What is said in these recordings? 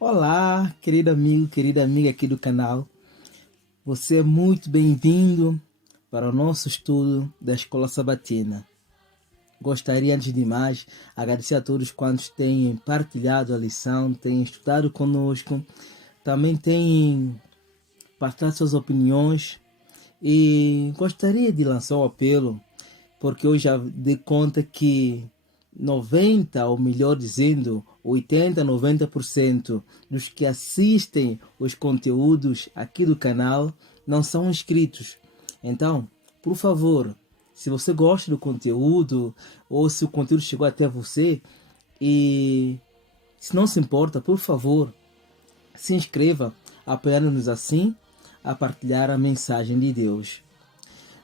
Olá, querido amigo, querida amiga aqui do canal. Você é muito bem-vindo para o nosso estudo da Escola Sabatina. Gostaria, antes de mais, agradecer a todos quantos têm partilhado a lição, têm estudado conosco, também têm partilhado suas opiniões e gostaria de lançar o apelo, porque eu já dei conta que 90, ou melhor dizendo, 80, 90% dos que assistem os conteúdos aqui do canal não são inscritos. Então, por favor, se você gosta do conteúdo ou se o conteúdo chegou até você e se não se importa, por favor, se inscreva, apoiando-nos assim a partilhar a mensagem de Deus.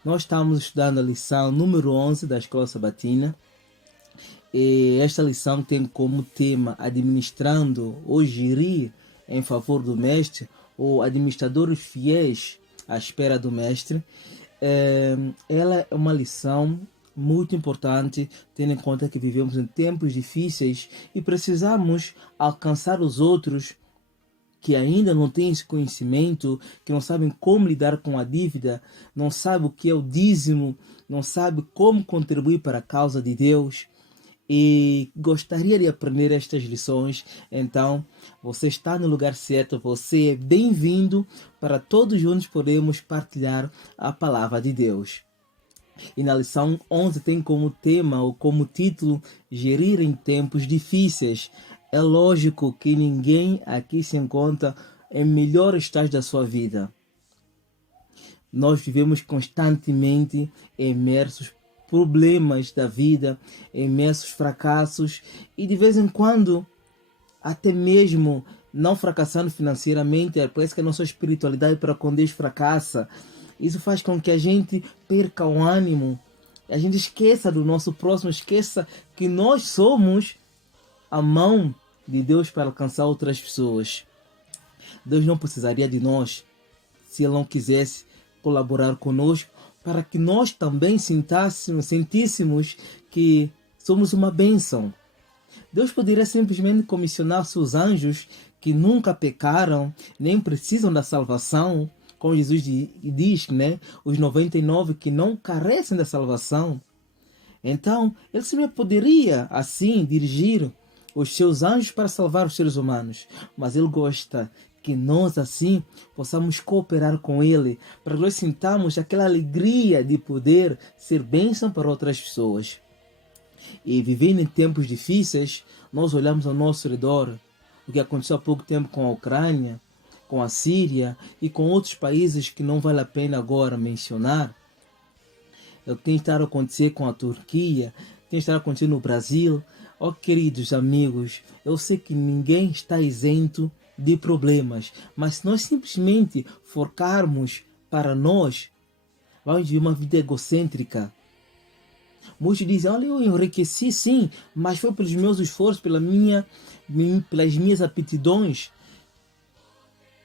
Nós estamos estudando a lição número 11 da Escola Sabatina. E esta lição tem como tema administrando ou gerir em favor do mestre, ou administradores fiéis à espera do mestre. Ela é uma lição muito importante, tendo em conta que vivemos em tempos difíceis e precisamos alcançar os outros que ainda não têm esse conhecimento, que não sabem como lidar com a dívida, não sabem o que é o dízimo, não sabem como contribuir para a causa de Deus e gostaria de aprender estas lições. Então, você está no lugar certo, você é bem-vindo para todos juntos podemos partilhar a palavra de Deus. E na lição 11 tem como tema ou como título Gerir em tempos difíceis. É lógico que ninguém aqui se encontra em melhor estágio da sua vida. Nós vivemos constantemente imersos problemas da vida, imensos fracassos e de vez em quando até mesmo não fracassando financeiramente, parece que a nossa espiritualidade para com Deus fracassa. Isso faz com que a gente perca o ânimo, a gente esqueça do nosso próximo, esqueça que nós somos a mão de Deus para alcançar outras pessoas. Deus não precisaria de nós se Ele não quisesse colaborar conosco para que nós também sentíssemos que somos uma bênção. Deus poderia simplesmente comissionar seus anjos que nunca pecaram, nem precisam da salvação, como Jesus diz, né? Os 99 que não carecem da salvação. Então, Ele simplesmente poderia, assim, dirigir os seus anjos para salvar os seres humanos. Mas Ele gosta que nós, assim, possamos cooperar com Ele, para que nós sintamos aquela alegria de poder ser bênção para outras pessoas. E vivendo em tempos difíceis, nós olhamos ao nosso redor, o que aconteceu há pouco tempo com a Ucrânia, com a Síria e com outros países que não vale a pena agora mencionar. O que tem estado a acontecer com a Turquia, tem estado a acontecer no Brasil. Oh, queridos amigos, eu sei que ninguém está isento de problemas, mas se nós simplesmente focarmos para nós, vamos viver uma vida egocêntrica. Muitos dizem, olha, eu enriqueci sim, mas foi pelos meus esforços, pelas minhas aptidões.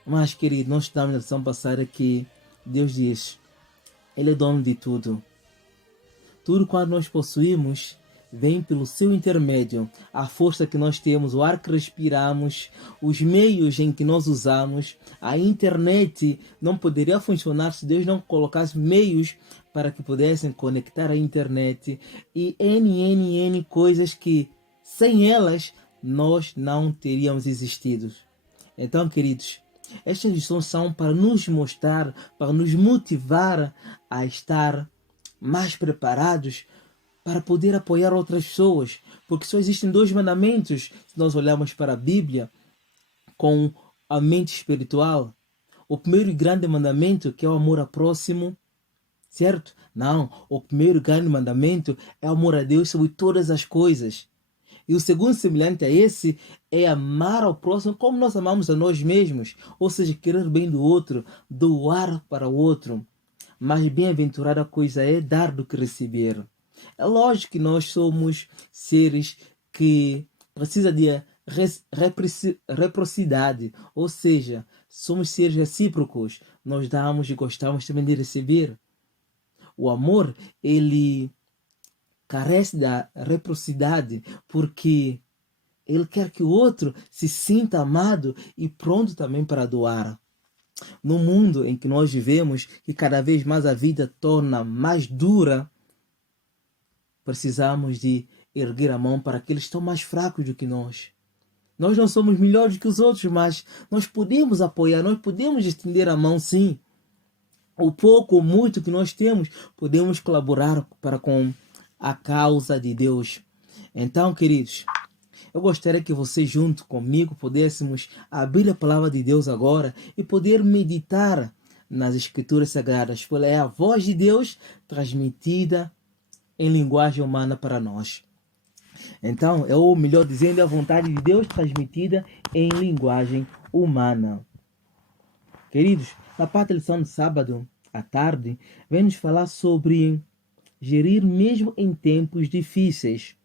Mas, querido, nós estamos na lição passada que Deus diz, Ele é dono de tudo. Tudo quanto nós possuímos vem pelo seu intermédio. A força que nós temos, o ar que respiramos, os meios em que nós usamos, a internet não poderia funcionar se Deus não colocasse meios para que pudessem conectar a internet e N coisas que sem elas nós não teríamos existido. Então, queridos, estas lições são para nos mostrar, para nos motivar a estar mais preparados para poder apoiar outras pessoas, porque só existem dois mandamentos se nós olharmos para a Bíblia com a mente espiritual. O primeiro e grande mandamento, que é o amor ao próximo, certo? Não, o primeiro grande mandamento é o amor a Deus sobre todas as coisas. E o segundo, semelhante a esse, é amar ao próximo como nós amamos a nós mesmos, ou seja, querer bem do outro, doar para o outro. Mas bem-aventurada coisa é dar do que receber. É lógico que nós somos seres que precisam de reciprocidade, ou seja, somos seres recíprocos. Nós damos e gostamos também de receber. O amor, ele carece da reciprocidade, porque Ele quer que o outro se sinta amado e pronto também para doar. No mundo em que nós vivemos, que cada vez mais a vida torna mais dura, precisamos de erguer a mão para aqueles que estão mais fracos do que nós. Nós não somos melhores que os outros, mas nós podemos apoiar, nós podemos estender a mão, sim. O pouco ou muito que nós temos, podemos colaborar para com a causa de Deus. Então, queridos, eu gostaria que vocês, junto comigo, pudéssemos abrir a palavra de Deus agora e poder meditar nas Escrituras Sagradas, pois é a voz de Deus transmitida em linguagem humana para nós. Então, é o melhor dizendo, a vontade de Deus transmitida em linguagem humana. Queridos, na parte da lição de sábado à tarde, vem nos falar sobre gerir mesmo em tempos difíceis.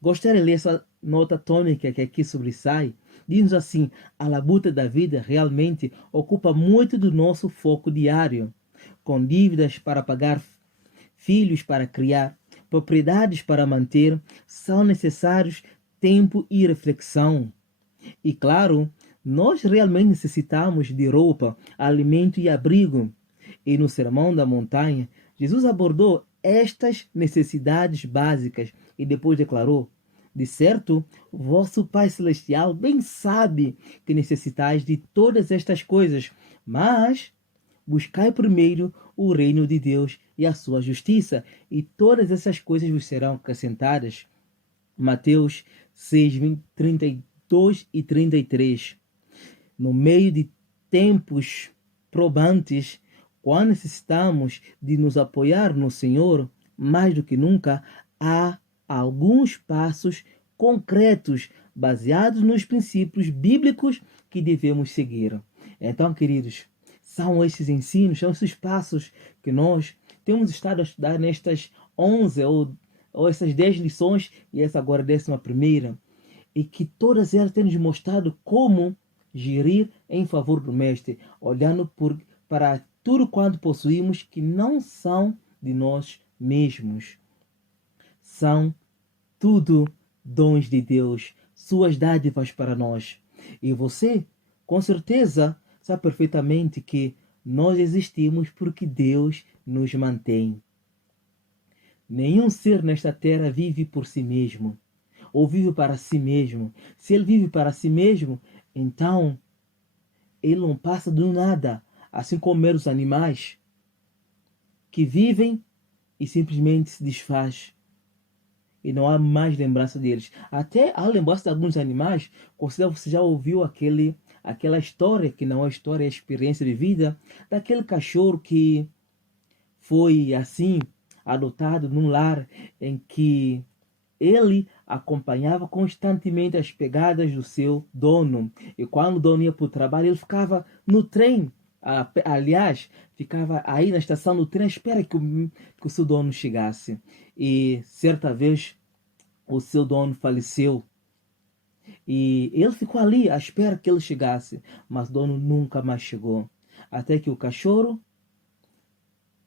Gostaria de ler essa nota tônica que aqui sobressai. Diz assim: a labuta da vida realmente ocupa muito do nosso foco diário, com dívidas para pagar, filhos para criar, propriedades para manter, são necessários tempo e reflexão. E claro, nós realmente necessitamos de roupa, alimento e abrigo. E no Sermão da Montanha, Jesus abordou estas necessidades básicas e depois declarou: de certo, vosso Pai Celestial bem sabe que necessitais de todas estas coisas, mas buscai primeiro o reino de Deus e a sua justiça, e todas essas coisas vos serão acrescentadas. Mateus 6, 32 e 33. No meio de tempos probantes, quando necessitamos de nos apoiar no Senhor, mais do que nunca, há alguns passos concretos baseados nos princípios bíblicos que devemos seguir. Então, queridos, são esses ensinos, são esses passos que nós temos estado a estudar nestas 11 ou essas 10 lições, e essa agora a 11ª, e que todas elas têm nos mostrado como gerir em favor do Mestre, olhando para tudo quanto possuímos que não são de nós mesmos. São tudo dons de Deus, suas dádivas para nós. E você, com certeza, sabe perfeitamente que nós existimos porque Deus nos mantém. Nenhum ser nesta terra vive por si mesmo, ou vive para si mesmo. Se ele vive para si mesmo, então ele não passa do nada, assim como os animais que vivem e simplesmente se desfaz. E não há mais lembrança deles. Até a lembrança de alguns animais, considera, você já ouviu aquela história, que não é história, é experiência de vida, daquele cachorro que foi assim adotado num lar em que ele acompanhava constantemente as pegadas do seu dono. E quando o dono ia para o trabalho, ele ficava no trem. Aliás, ficava aí na estação do trem à espera que o seu dono chegasse. E certa vez o seu dono faleceu. E ele ficou ali à espera que ele chegasse. Mas o dono nunca mais chegou. Até que o cachorro,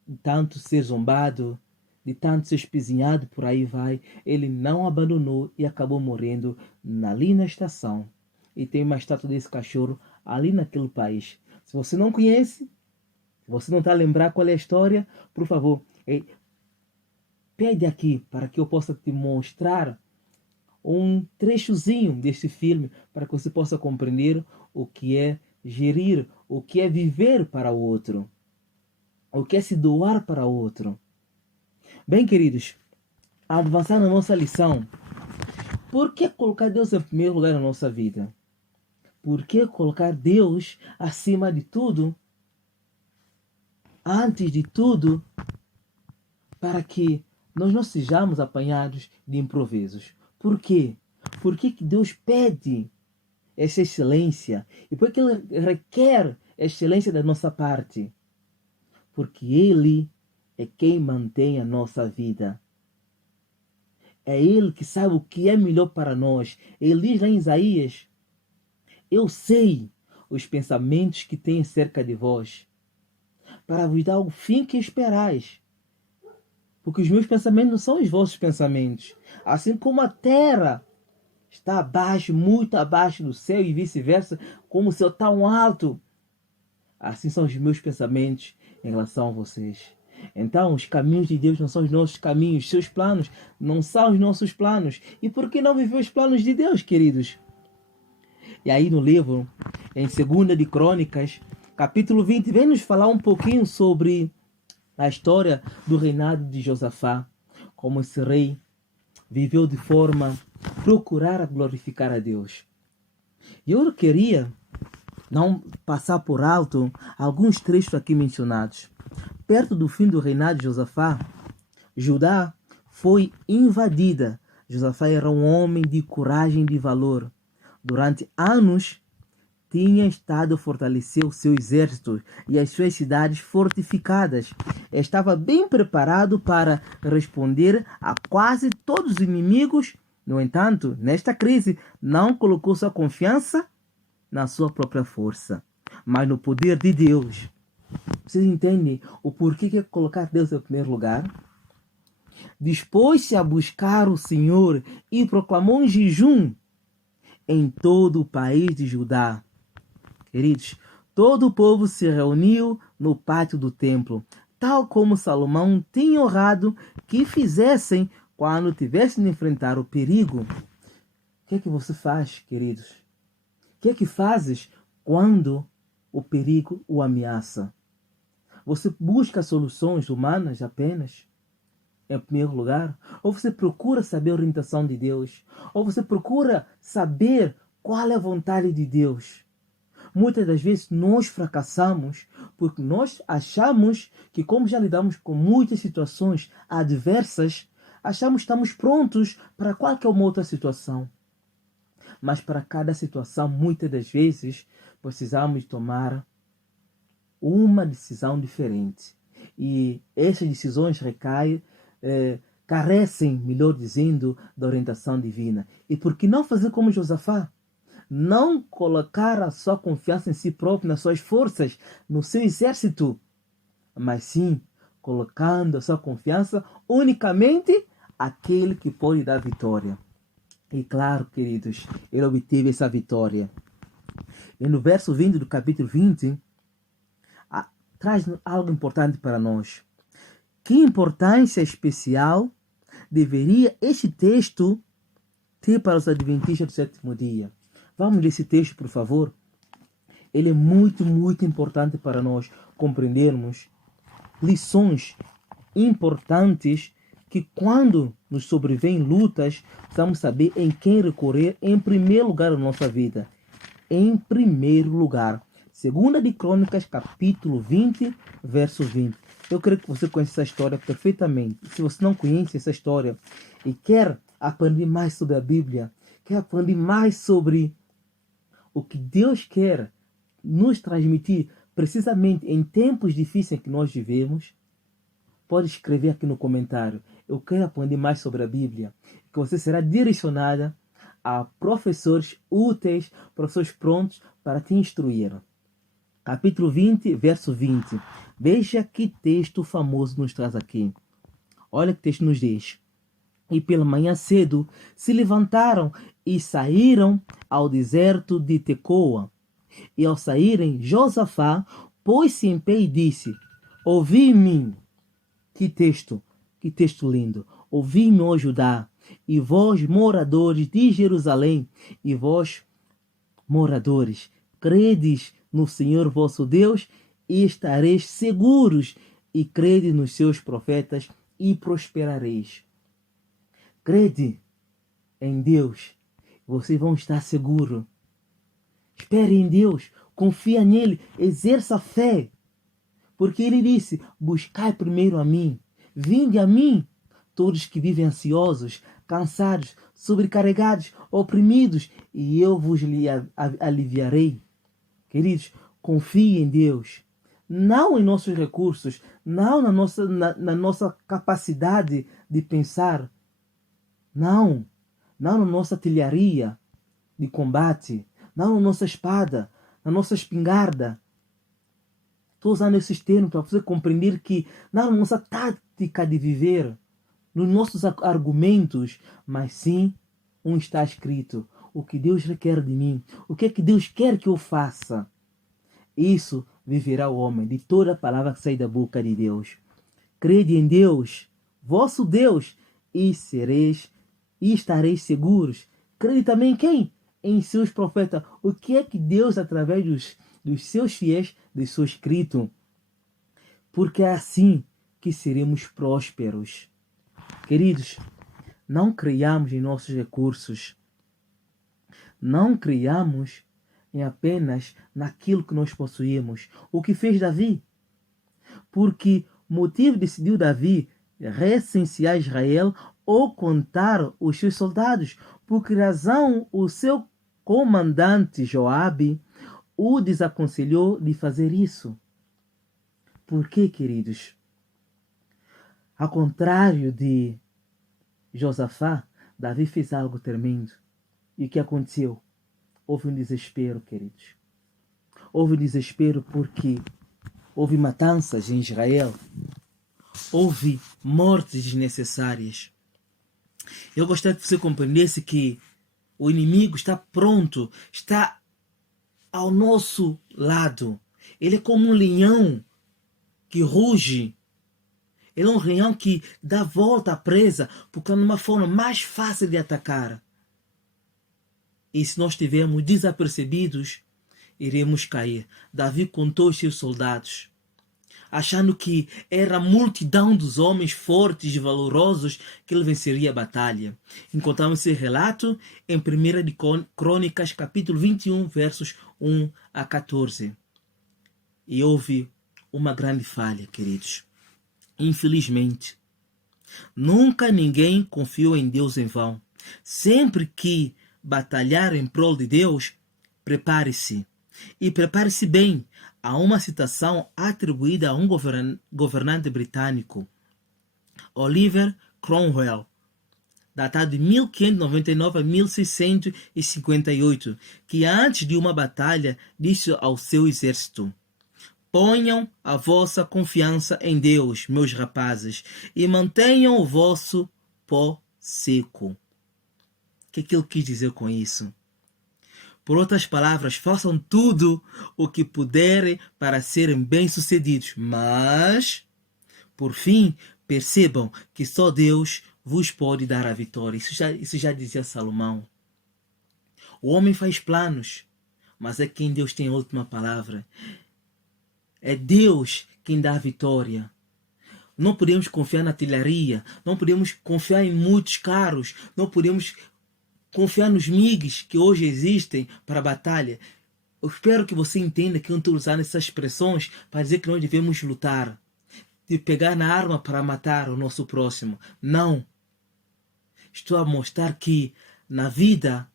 de tanto ser zombado, de tanto ser espizinhado, por aí vai, ele não abandonou e acabou morrendo ali na estação. E tem uma estátua desse cachorro ali naquele país. Se você não conhece, se você não está a lembrar qual é a história, por favor, pede aqui para que eu possa te mostrar um trechozinho deste filme para que você possa compreender o que é gerir, o que é viver para o outro, o que é se doar para o outro. Bem, queridos, a avançar na nossa lição, por que colocar Deus em primeiro lugar na nossa vida? Por que colocar Deus acima de tudo, antes de tudo, para que nós não sejamos apanhados de improvisos? Por quê? Por que Deus pede essa excelência? E por que Ele requer excelência da nossa parte? Porque Ele é quem mantém a nossa vida. É Ele que sabe o que é melhor para nós. Ele diz lá em Isaías: eu sei os pensamentos que tenho acerca de vós, para vos dar o fim que esperais. Porque os meus pensamentos não são os vossos pensamentos. Assim como a terra está abaixo, muito abaixo do céu e vice-versa, como o céu tão alto. Assim são os meus pensamentos em relação a vocês. Então, os caminhos de Deus não são os nossos caminhos, seus planos não são os nossos planos. E por que não viver os planos de Deus, queridos? E aí no livro, em 2 de Crônicas, capítulo 20, vem nos falar um pouquinho sobre a história do reinado de Josafá, como esse rei viveu de forma a procurar glorificar a Deus. E eu queria não passar por alto alguns trechos aqui mencionados. Perto do fim do reinado de Josafá, Judá foi invadida. Josafá era um homem de coragem e de valor. Durante anos, tinha estado a fortalecer o seu exército e as suas cidades fortificadas. Estava bem preparado para responder a quase todos os inimigos. No entanto, nesta crise, não colocou sua confiança na sua própria força, mas no poder de Deus. Vocês entendem o porquê que é colocar Deus em primeiro lugar? Dispôs-se a buscar o Senhor e proclamou um jejum em todo o país de Judá. Queridos, todo o povo se reuniu no pátio do templo, tal como Salomão tinha orado que fizessem quando tivessem de enfrentar o perigo. O que é que você faz, queridos? O que é que fazes quando o perigo o ameaça? Você busca soluções humanas apenas, em primeiro lugar? Ou você procura saber a orientação de Deus? Ou você procura saber qual é a vontade de Deus? Muitas das vezes nós fracassamos porque nós achamos que, como já lidamos com muitas situações adversas, achamos que estamos prontos para qualquer uma outra situação. Mas para cada situação, muitas das vezes, precisamos tomar uma decisão diferente. E essas decisões carecem, melhor dizendo, da orientação divina. E por que não fazer como Josafá? Não colocar a sua confiança em si próprio, nas suas forças, no seu exército, mas sim colocando a sua confiança unicamente aquele que pode dar vitória. E claro, queridos, ele obteve essa vitória. E no verso 20 do capítulo 20, traz algo importante para nós. Que importância especial deveria este texto ter para os adventistas do sétimo dia? Vamos ler esse texto, por favor. Ele é muito, muito importante para nós compreendermos lições importantes que, quando nos sobrevêm lutas, precisamos saber em quem recorrer em primeiro lugar na nossa vida. Em primeiro lugar. 2 de Crônicas, capítulo 20, verso 20. Eu creio que você conhece essa história perfeitamente. Se você não conhece essa história e quer aprender mais sobre a Bíblia, quer aprender mais sobre o que Deus quer nos transmitir precisamente em tempos difíceis que nós vivemos, pode escrever aqui no comentário. Eu quero aprender mais sobre a Bíblia. Que você será direcionada a professores úteis, professores prontos para te instruir. Capítulo 20, verso 20. Veja que texto famoso nos traz aqui. Olha que texto nos diz. E pela manhã cedo se levantaram e saíram ao deserto de Tecoa. E ao saírem, Josafá pôs-se em pé e disse: ouvi-me. Que texto lindo. Ouvi-me, ó Judá, e vós, moradores de Jerusalém, e vós, moradores, credes no Senhor vosso Deus, e estareis seguros, e crede nos seus profetas, e prosperareis. Crede em Deus, vocês vão estar seguros. Espere em Deus, confia nele, exerça fé. Porque ele disse: buscai primeiro a mim, vinde a mim, todos que vivem ansiosos, cansados, sobrecarregados, oprimidos, e eu vos aliviarei. Queridos, confie em Deus, não em nossos recursos, não na nossa capacidade de pensar, não na nossa artilharia de combate, não na nossa espada, na nossa espingarda. Estou usando esses termos para você compreender que não na nossa tática de viver, nos nossos argumentos, mas sim onde está escrito o que Deus requer de mim, o que é que Deus quer que eu faça. Isso viverá o homem de toda a palavra que sai da boca de Deus. Crede em Deus, vosso Deus, e estareis seguros. Crede também em quem? Em seus profetas. O que é que Deus, através dos seus fiéis, deixou escrito? Porque é assim que seremos prósperos. Queridos, não criamos em nossos recursos. Não criamos em apenas naquilo que nós possuímos. O que fez Davi? Porque motivo decidiu Davi recensear Israel ou contar os seus soldados. Por que razão o seu comandante Joabe o desaconselhou de fazer isso? Por quê, queridos? Ao contrário de Josafá, Davi fez algo tremendo. E o que aconteceu? Houve um desespero, queridos. Houve desespero porque houve matanças em Israel. Houve mortes desnecessárias. Eu gostaria que você compreendesse que o inimigo está pronto, está ao nosso lado. Ele é como um leão que ruge. Ele é um leão que dá volta à presa, procurando uma forma mais fácil de atacar. E se nós estivermos desapercebidos, iremos cair. Davi contou os seus soldados, achando que era a multidão dos homens fortes e valorosos que ele venceria a batalha. Encontramos esse relato em 1 de Crônicas, capítulo 21, versos 1 a 14. E houve uma grande falha, queridos. Infelizmente, nunca ninguém confiou em Deus em vão. Sempre que batalhar em prol de Deus, prepare-se. E prepare-se bem. Há uma citação atribuída a um governante britânico, Oliver Cromwell, datado de 1599 a 1658, que antes de uma batalha disse ao seu exército: ponham a vossa confiança em Deus, meus rapazes, e mantenham o vosso pó seco. O que ele quis dizer com isso? Por outras palavras, façam tudo o que puderem para serem bem-sucedidos, mas, por fim, percebam que só Deus vos pode dar a vitória. Isso já dizia Salomão. O homem faz planos, mas é quem Deus tem a última palavra. É Deus quem dá a vitória. Não podemos confiar na artilharia, não podemos confiar em muitos carros, não podemos confiar nos MIGs que hoje existem para a batalha. Eu espero que você entenda que eu não estou usando essas expressões para dizer que nós devemos lutar, de pegar na arma para matar o nosso próximo. Não. Estou a mostrar que na vida,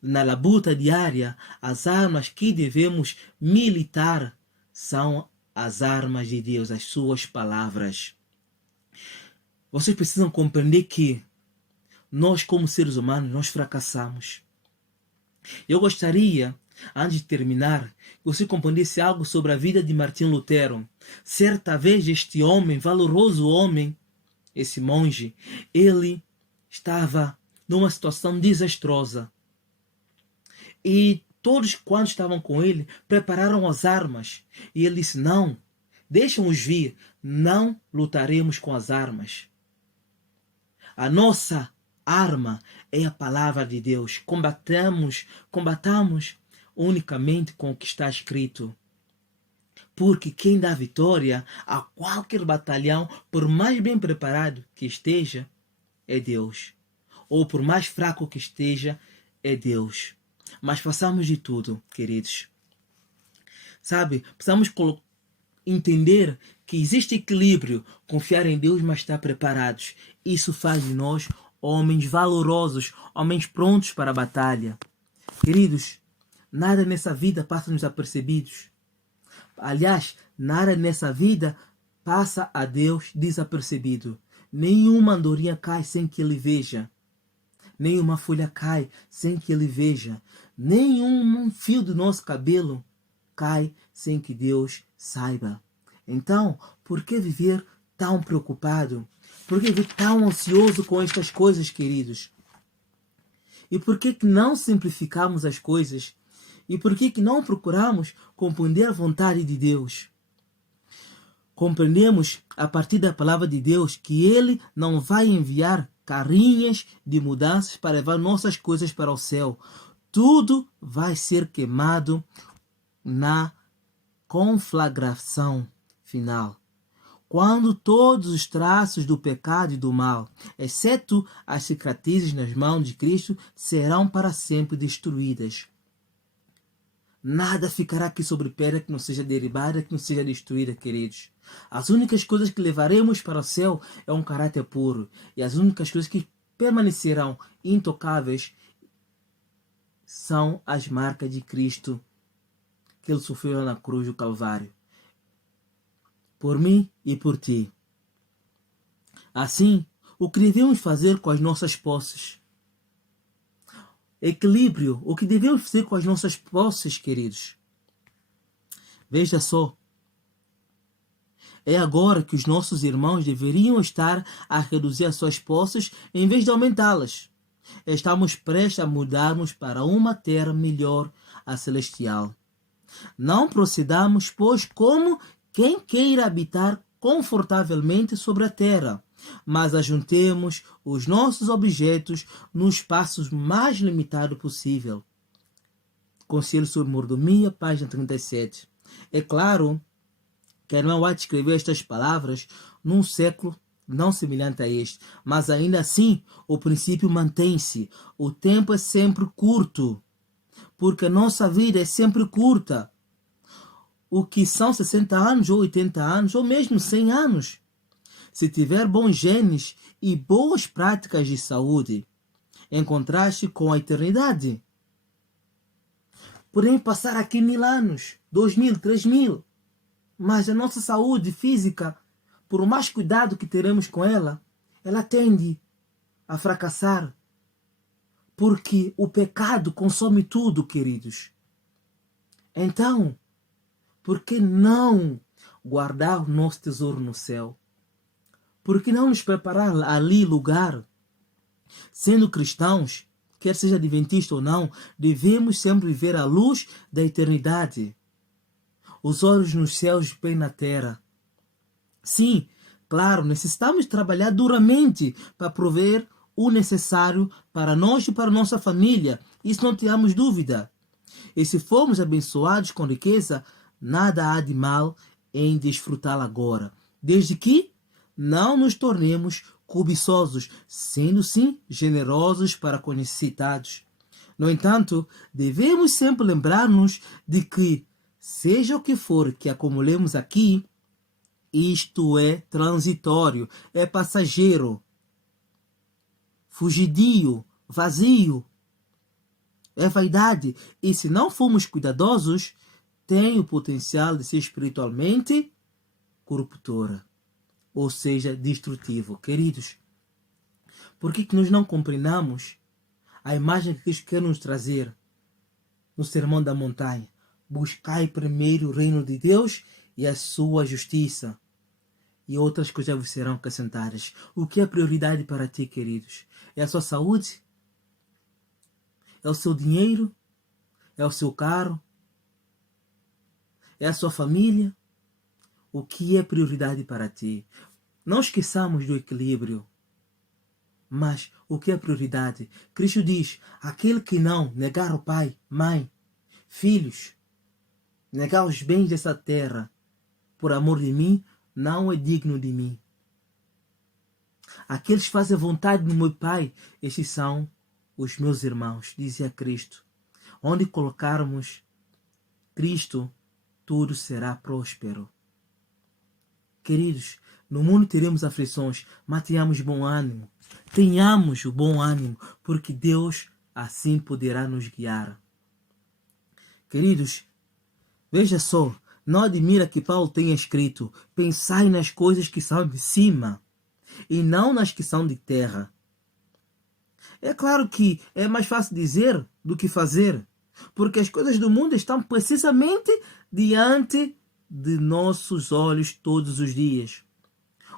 na labuta diária, as armas que devemos militar são as armas de Deus, as suas palavras. Vocês precisam compreender que nós, como seres humanos, nós fracassamos. Eu gostaria, antes de terminar, que você compreendesse algo sobre a vida de Martim Lutero. Certa vez, este homem, valoroso homem, esse monge, ele estava numa situação desastrosa. E todos quantos estavam com ele prepararam as armas. E ele disse: não, deixem-nos vir, não lutaremos com as armas. A nossa arma é a palavra de Deus. Combatamos unicamente com o que está escrito. Porque quem dá vitória a qualquer batalhão, por mais bem preparado que esteja, é Deus. Ou por mais fraco que esteja, é Deus. Mas façamos de tudo, queridos. Sabe, precisamos entender que existe equilíbrio, confiar em Deus, mas estar preparados. Isso faz de nós homens valorosos, homens prontos para a batalha. Queridos, nada nessa vida passa desapercebidos. Aliás, nada nessa vida passa a Deus desapercebido. Nenhuma andorinha cai sem que Ele veja. Nenhuma folha cai sem que Ele veja. Nenhum fio do nosso cabelo cai sem que Deus saiba. Então, por que viver tão preocupado? Por que viver tão ansioso com estas coisas, queridos? E por que não simplificamos as coisas? E por que não procuramos compreender a vontade de Deus? Compreendemos a partir da palavra de Deus que Ele não vai enviar carrinhas de mudanças para levar nossas coisas para o céu. Tudo vai ser queimado na conflagração final, quando todos os traços do pecado e do mal, exceto as cicatrizes nas mãos de Cristo, serão para sempre destruídas. Nada ficará aqui sobre pedra que não seja derribada, que não seja destruída, queridos. As únicas coisas que levaremos para o céu é um caráter puro. E as únicas coisas que permanecerão intocáveis são as marcas de Cristo que Ele sofreu na cruz do Calvário. Por mim e por ti. Assim, o que devemos fazer com as nossas posses? Equilíbrio, o que devemos fazer com as nossas posses, queridos? Veja só. É agora que os nossos irmãos deveriam estar a reduzir as suas posses em vez de aumentá-las. Estamos prestes a mudarmos para uma terra melhor, a celestial. Não procedamos, pois, como quem queira habitar confortavelmente sobre a terra, mas ajuntemos os nossos objetos no espaço mais limitado possível. Conselho sobre Mordomia, página 37. É claro que a irmã White escreveu estas palavras num século não semelhante a este, mas ainda assim o princípio mantém-se. O tempo é sempre curto, porque a nossa vida é sempre curta. O que são 60 anos, ou 80 anos, ou mesmo 100 anos. Se tiver bons genes e boas práticas de saúde, em contraste com a eternidade. Podemos passar aqui 1000 anos, 2000, 3000, mas a nossa saúde física, por mais cuidado que teremos com ela, ela tende a fracassar. Porque o pecado consome tudo, queridos. Então, por que não guardar o nosso tesouro no céu? Por que não nos preparar ali lugar? Sendo cristãos, quer seja adventista ou não, devemos sempre viver à luz da eternidade. Os olhos nos céus e pés na terra. Sim, claro, necessitamos trabalhar duramente para prover o necessário para nós e para nossa família. Isso não tenhamos dúvida. E se formos abençoados com riqueza, nada há de mal em desfrutá-la agora, desde que não nos tornemos cobiçosos, sendo sim generosos para com necessitados. No entanto, devemos sempre lembrar-nos de que, seja o que for que acumulemos aqui, isto é transitório, é passageiro, fugidio, vazio, é vaidade. E se não formos cuidadosos, tem o potencial de ser espiritualmente corruptora, ou seja, destrutivo. Queridos, por que nós não compreendamos a imagem que Cristo quer nos trazer no Sermão da Montanha? Buscai primeiro o reino de Deus e a sua justiça, e outras coisas vos serão acrescentadas. O que é prioridade para ti, queridos? É a sua saúde? É o seu dinheiro? É o seu carro? É a sua família? O que é prioridade para ti? Não esqueçamos do equilíbrio. Mas o que é prioridade? Cristo diz, aquele que não negar o pai, mãe, filhos, negar os bens dessa terra, por amor de mim, não é digno de mim. Aqueles que fazem a vontade do meu Pai, estes são os meus irmãos, dizia Cristo. Onde colocarmos Cristo, tudo será próspero. Queridos, no mundo teremos aflições, mas tenhamos bom ânimo. Tenhamos o bom ânimo, porque Deus assim poderá nos guiar. Queridos, veja só, não admira que Paulo tenha escrito: pensai nas coisas que são de cima e não nas que são de terra. É claro que é mais fácil dizer do que fazer, porque as coisas do mundo estão precisamente diante de nossos olhos todos os dias.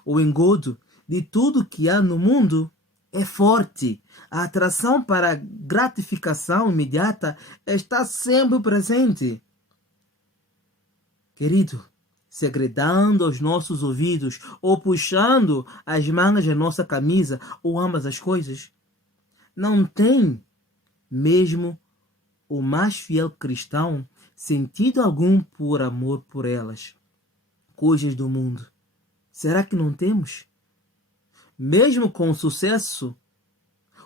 O engodo de tudo que há no mundo é forte. A atração para a gratificação imediata está sempre presente. Querido, segredando aos nossos ouvidos ou puxando as mangas da nossa camisa ou ambas as coisas, não tem mesmo o mais fiel cristão sentido algum por amor por elas, coisas do mundo. Será que não temos? Mesmo com o sucesso,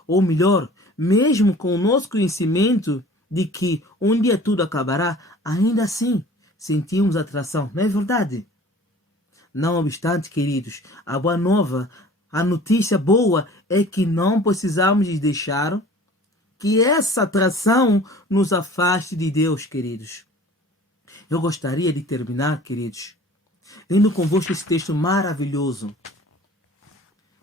ou melhor, mesmo com o nosso conhecimento de que um dia tudo acabará, ainda assim sentimos atração, não é verdade? Não obstante, queridos, a boa nova, a notícia boa é que não precisamos deixar que essa atração nos afaste de Deus, queridos. Eu gostaria de terminar, queridos, lendo convosco esse texto maravilhoso.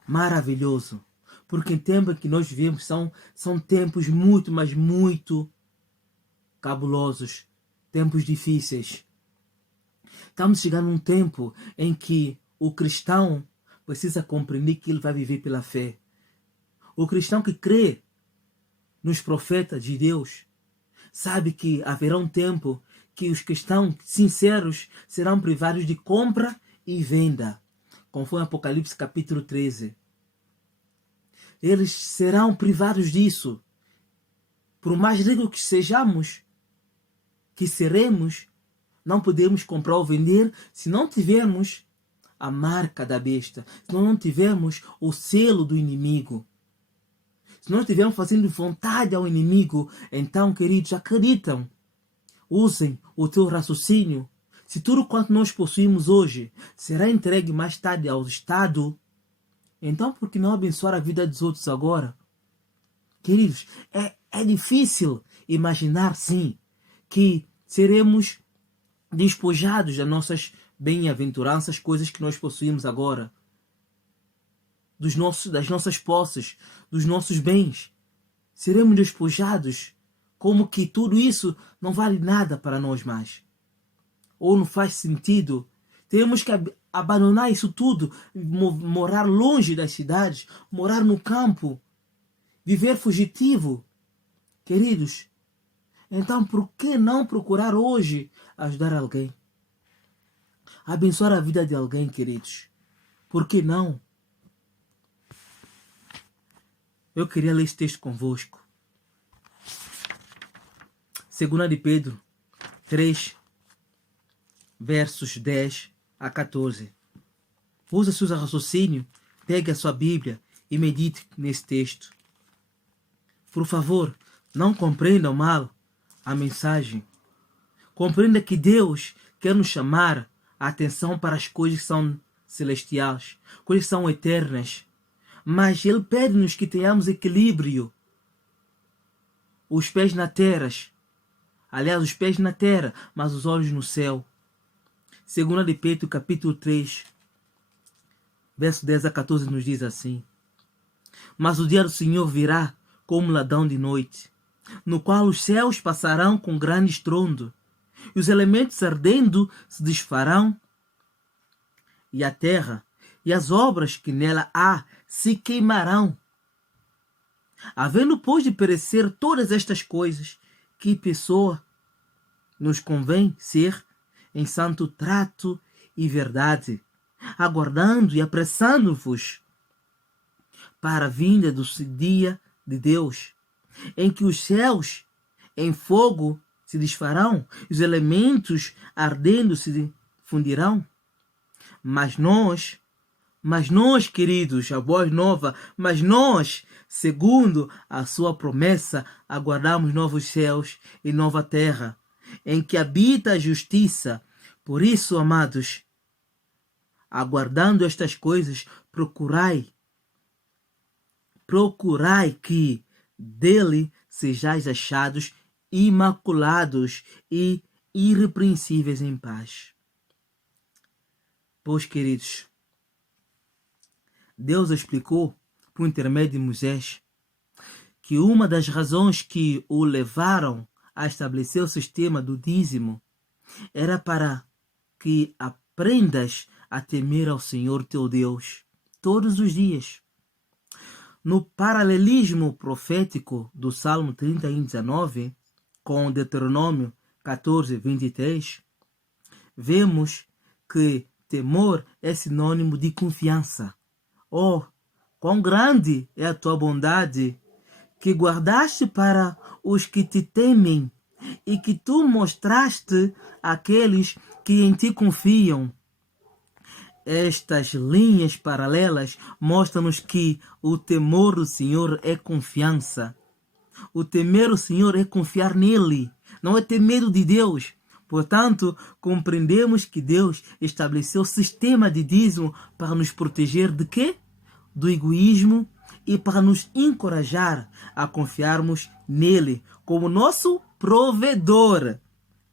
Maravilhoso. Porque em tempos que nós vivemos são tempos muito, mas muito cabulosos. Tempos difíceis. Estamos chegando num tempo em que o cristão precisa compreender que ele vai viver pela fé. O cristão que crê nos profetas de Deus sabe que haverá um tempo que os cristãos sinceros serão privados de compra e venda, conforme Apocalipse capítulo 13. Eles serão privados disso. Por mais ricos que sejamos, que seremos, não podemos comprar ou vender se não tivermos a marca da besta, se não tivermos o selo do inimigo. Se não estivermos fazendo vontade ao inimigo, então, queridos, acreditam. Usem o teu raciocínio. Se tudo quanto nós possuímos hoje será entregue mais tarde ao Estado, então por que não abençoar a vida dos outros agora? Queridos, é difícil imaginar, sim, que seremos despojados das nossas bem-aventuranças, coisas que nós possuímos agora. Das nossas posses, dos nossos bens. Seremos despojados como que tudo isso não vale nada para nós mais. Ou não faz sentido. Temos que abandonar isso tudo, morar longe das cidades, morar no campo, viver fugitivo. Queridos, então por que não procurar hoje ajudar alguém? Abençoar a vida de alguém, queridos. Por que não? Eu queria ler esse texto convosco. 2 de Pedro 3, versos 10 a 14. Use seu raciocínio, pegue a sua Bíblia e medite nesse texto. Por favor, não compreendam mal a mensagem. Compreenda que Deus quer nos chamar a atenção para as coisas que são celestiais, coisas que são eternas. Mas Ele pede-nos que tenhamos equilíbrio. Os pés na terra. Aliás, os pés na terra, mas os olhos no céu. 2 de Pedro, capítulo 3, verso 10 a 14, nos diz assim: Mas o dia do Senhor virá como um ladrão de noite, no qual os céus passarão com grande estrondo, e os elementos ardendo se desfarão, e a terra e as obras que nela há se queimarão. Havendo, pois, de perecer todas estas coisas, que pessoa nos convém ser em santo trato e verdade, aguardando e apressando-vos para a vinda do dia de Deus, em que os céus em fogo se desfarão, os elementos ardendo se fundirão. Mas nós, queridos, a boa nova, mas nós, segundo a sua promessa, aguardamos novos céus e nova terra, em que habita a justiça. Por isso, amados, aguardando estas coisas, procurai que dele sejais achados imaculados e irrepreensíveis em paz. Pois, queridos, Deus explicou, por intermédio de Moisés, que uma das razões que o levaram a estabelecer o sistema do dízimo era para que aprendas a temer ao Senhor teu Deus todos os dias. No paralelismo profético do Salmo 31:19 com Deuteronômio 14:23, vemos que temor é sinônimo de confiança. Oh, quão grande é a tua bondade, que guardaste para os que te temem e que tu mostraste àqueles que em ti confiam. Estas linhas paralelas mostram-nos que o temor do Senhor é confiança. O temer o Senhor é confiar nele, não é ter medo de Deus. Portanto, compreendemos que Deus estabeleceu o sistema de dízimo para nos proteger de quê? Do egoísmo e para nos encorajar a confiarmos nele como nosso provedor.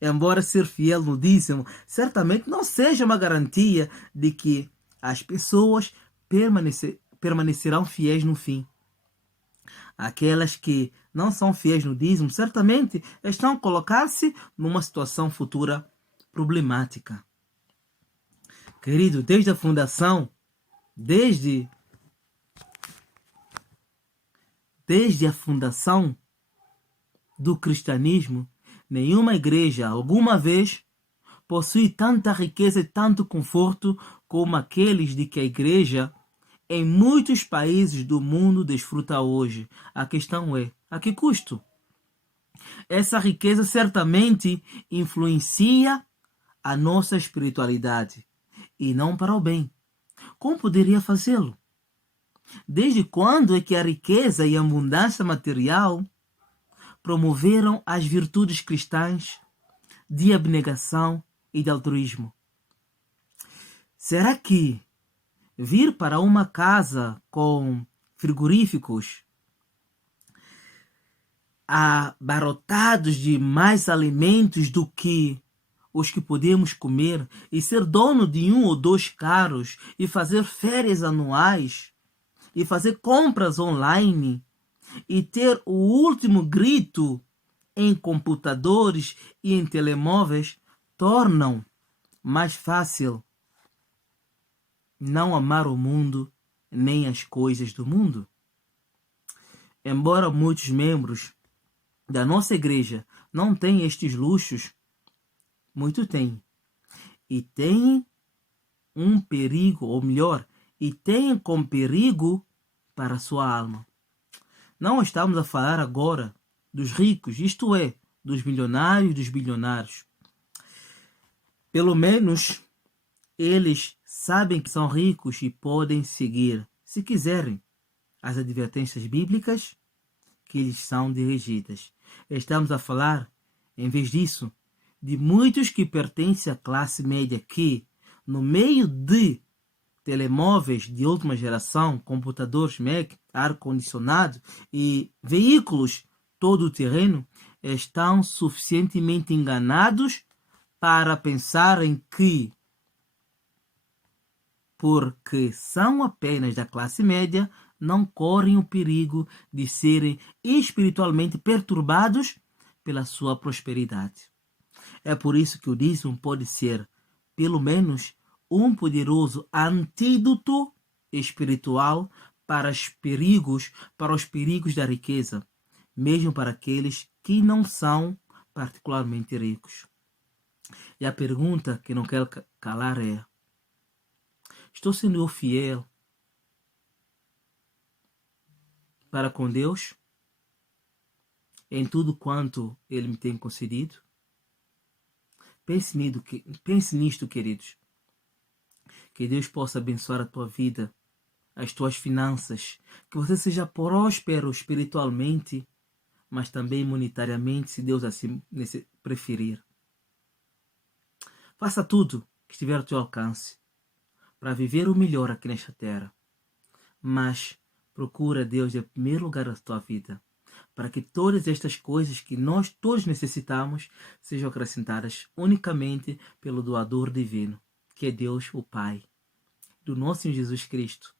Embora ser fiel no dízimo certamente não seja uma garantia de que as pessoas permanecerão fiéis no fim. Aquelas que não são fiéis no dízimo certamente estão a colocar-se numa situação futura problemática. Querido, desde a fundação, desde a fundação do cristianismo, nenhuma igreja alguma vez possui tanta riqueza e tanto conforto como aqueles de que a igreja em muitos países do mundo desfruta hoje. A questão é, a que custo? Essa riqueza certamente influencia a nossa espiritualidade e não para o bem. Como poderia fazê-lo? Desde quando é que a riqueza e a abundância material promoveram as virtudes cristãs de abnegação e de altruísmo? Será que vir para uma casa com frigoríficos abarrotados de mais alimentos do que os que podemos comer e ser dono de 1 ou 2 carros e fazer férias anuais e fazer compras online e ter o último grito em computadores e em telemóveis tornam mais fácil não amar o mundo nem as coisas do mundo? Embora muitos membros da nossa igreja não tenham estes luxos, muito têm. E têm um perigo, ou melhor, e têm como perigo para a sua alma. Não estamos a falar agora dos ricos, isto é, dos milionários e dos bilionários. Pelo menos eles sabem que são ricos e podem seguir, se quiserem, as advertências bíblicas que lhes são dirigidas. Estamos a falar, em vez disso, de muitos que pertencem à classe média que, no meio de telemóveis de última geração, computadores Mac, ar-condicionado e veículos todo-terreno, estão suficientemente enganados para pensarem que, porque são apenas da classe média, não correm o perigo de serem espiritualmente perturbados pela sua prosperidade. É por isso que o dízimo pode ser, pelo menos, um poderoso antídoto espiritual para os perigos da riqueza, mesmo para aqueles que não são particularmente ricos. E a pergunta que não quero calar é: estou sendo fiel para com Deus em tudo quanto Ele me tem concedido? Pense nisto, queridos. Que Deus possa abençoar a tua vida, as tuas finanças, que você seja próspero espiritualmente, mas também monetariamente, se Deus assim preferir. Faça tudo que estiver ao teu alcance para viver o melhor aqui nesta terra, mas procura Deus em primeiro lugar da tua vida, para que todas estas coisas que nós todos necessitamos sejam acrescentadas unicamente pelo doador divino, que é Deus, o Pai, do nosso Senhor Jesus Cristo,